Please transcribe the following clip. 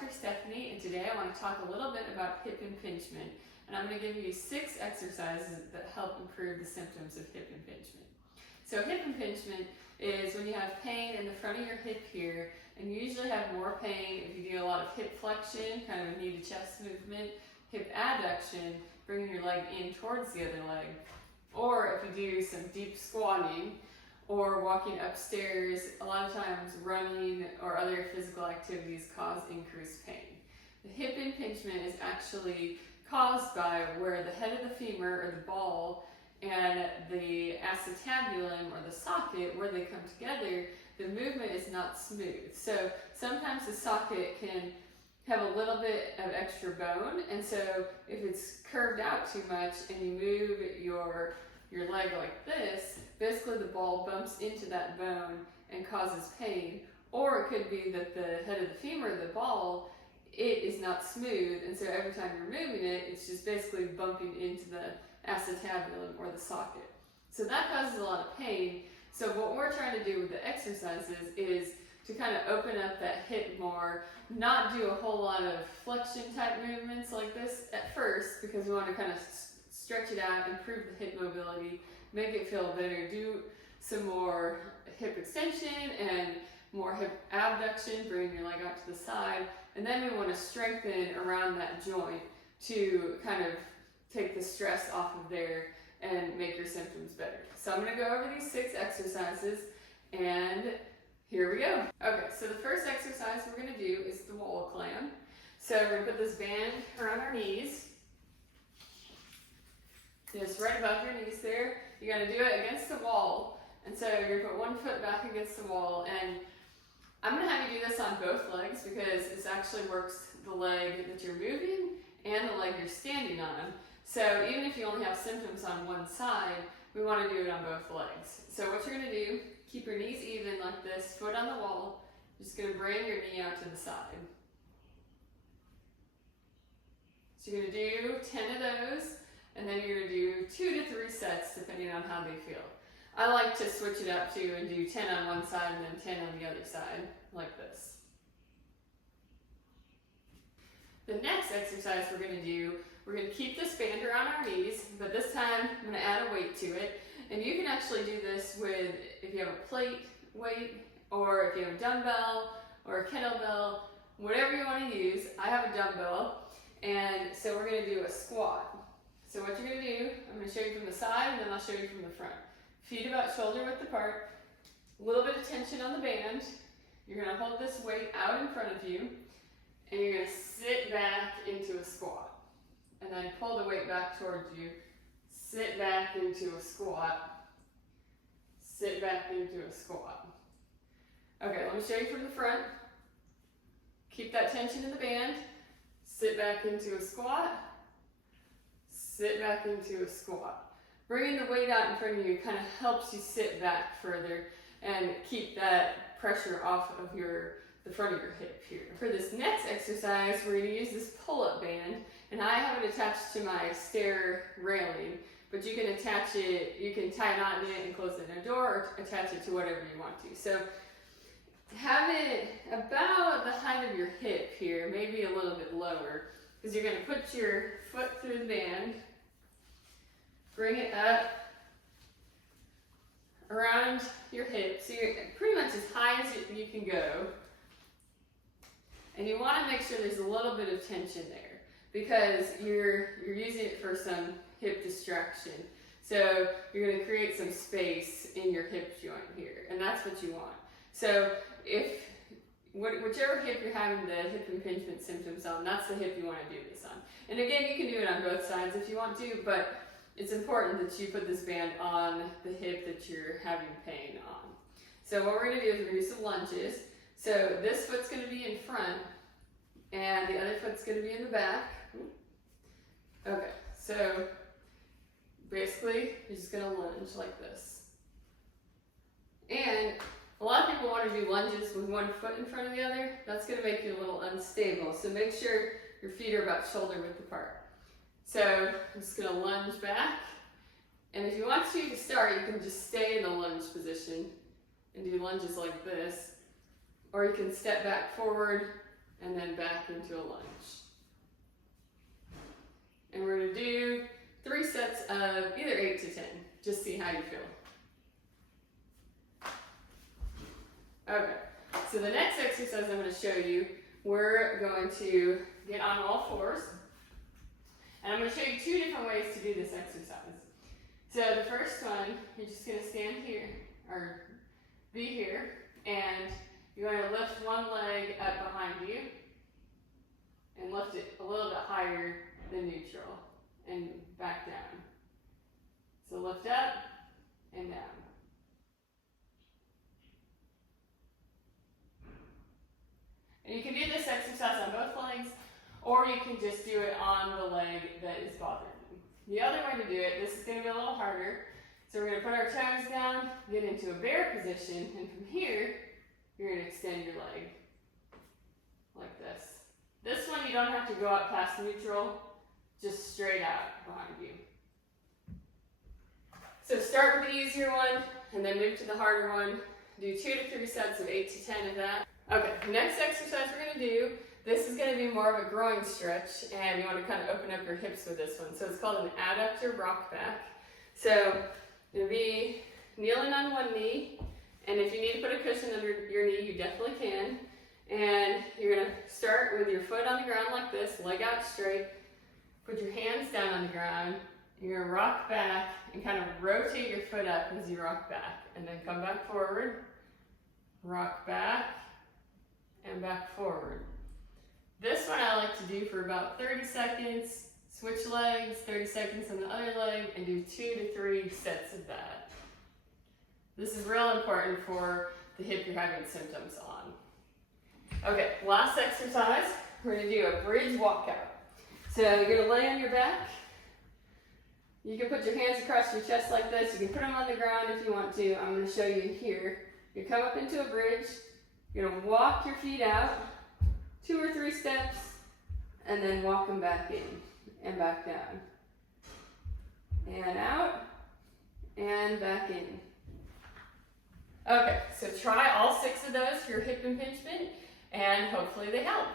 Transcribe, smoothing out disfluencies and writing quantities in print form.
Dr. Stephanie, and today I want to talk a little bit about hip impingement, and I'm going to give you 6 exercises that help improve the symptoms of hip impingement. So hip impingement is when you have pain in the front of your hip here, and you usually have more pain if you do a lot of hip flexion, kind of a knee to chest movement, hip adduction, bringing your leg in towards the other leg, or if you do some deep squatting, or walking upstairs. A lot of times running or other physical activities cause increased pain. The hip impingement is actually caused by where the head of the femur or the ball and the acetabulum or the socket, where they come together, the movement is not smooth. So sometimes the socket can have a little bit of extra bone, and so if it's curved out too much and you move your leg like this, basically the ball bumps into that bone and causes pain. Or it could be that the head of the femur, the ball, it is not smooth, and so every time you're moving it, it's just basically bumping into the acetabulum or the socket. So that causes a lot of pain. So what we're trying to do with the exercises is to kind of open up that hip more, not do a whole lot of flexion type movements like this at first, because we want to kind of stretch it out, improve the hip mobility, make it feel better, do some more hip extension and more hip abduction, bring your leg out to the side, and then we want to strengthen around that joint to kind of take the stress off of there and make your symptoms better. So I'm going to go over these 6 exercises, and here we go. Okay, so the first exercise we're going to do is the wall clam. So we're going to put this band around our knees, just right above your knees there. You're going to do it against the wall, and so you're going to put one foot back against the wall, and I'm going to have you do this on both legs because this actually works the leg that you're moving and the leg you're standing on. So even if you only have symptoms on one side, we want to do it on both legs. So what you're going to do, keep your knees even like this, foot on the wall, just going to bring your knee out to the side. So you're going to do 10 of those, and then you're going to do 2 to 3 sets depending on how they feel. I like to switch it up too and do 10 on one side and then 10 on the other side, like this. The next exercise we're going to do, we're going to keep this band around our knees, but this time I'm going to add a weight to it. And you can actually do this with, if you have a plate weight, or if you have a dumbbell, or a kettlebell, whatever you want to use. I have a dumbbell, and so we're going to do a squat. So what you're going to do, I'm going to show you from the side, and then I'll show you from the front. Feet about shoulder width apart, a little bit of tension on the band. You're going to hold this weight out in front of you, and you're going to sit back into a squat. And then pull the weight back towards you, sit back into a squat, sit back into a squat. Okay, let me show you from the front. Keep that tension in the band, sit back into a squat, sit back into a squat. Bringing the weight out in front of you kind of helps you sit back further and keep that pressure off of the front of your hip here. For this next exercise, we're going to use this pull-up band, and I have it attached to my stair railing, but you can attach it, you can tie a knot in it and close it in a door, or attach it to whatever you want to. So have it about the height of your hip here, maybe a little bit lower, because you're going to put your foot through the band, bring it up around your hip, so you're pretty much as high as you can go. And you want to make sure there's a little bit of tension there, because you're using it for some hip distraction. So you're going to create some space in your hip joint here, and that's what you want. So whichever hip you're having the hip impingement symptoms on, that's the hip you want to do this on. And again, you can do it on both sides if you want to, but it's important that you put this band on the hip that you're having pain on. So what we're going to do is we're going to do some lunges. So this foot's going to be in front, and the other foot's going to be in the back. Okay, so basically you're just going to lunge like this. And a lot of people want to do lunges with one foot in front of the other. That's going to make you a little unstable. So make sure your feet are about shoulder width apart. So I'm just going to lunge back. And if you want to start, you can just stay in the lunge position and do lunges like this. Or you can step back forward and then back into a lunge. And we're going to do 3 sets of either 8 to 10. Just see how you feel. Okay, so the next exercise I'm going to show you, we're going to get on all fours. And I'm going to show you 2 different ways to do this exercise. So the first one, you're just going to stand here, or be here, and you're going to lift one leg up behind you, and lift it a little bit higher than neutral, and back down. So lift up and down. And you can do this exercise on both legs, or you can just do it on the leg that is bothering you. The other way to do it, this is going to be a little harder. So we're going to put our toes down, get into a bear position, and from here, you're going to extend your leg like this. This one you don't have to go up past neutral, just straight out behind you. So start with the easier one, and then move to the harder one. Do 2 to 3 sets of 8 to 10 of that. Okay, next exercise we're going to do, this is going to be more of a groin stretch, and you want to kind of open up your hips with this one. So it's called an adductor rock back. So you'll be kneeling on one knee, and if you need to put a cushion under your knee, you definitely can. And you're going to start with your foot on the ground like this, leg out straight. Put your hands down on the ground. You're going to rock back and kind of rotate your foot up as you rock back. And then come back forward, rock back, and back forward. This one I like to do for about 30 seconds. Switch legs, 30 seconds on the other leg, and do 2 to 3 sets of that. This is real important for the hip you're having symptoms on. Okay, last exercise, we're going to do a bridge walkout. So you're going to lay on your back. You can put your hands across your chest like this. You can put them on the ground if you want to. I'm going to show you here. You come up into a bridge. You're going to walk your feet out 2 or 3 steps, and then walk them back in and back down. And out, and back in. Okay, so try all 6 of those for your hip impingement, and hopefully they help.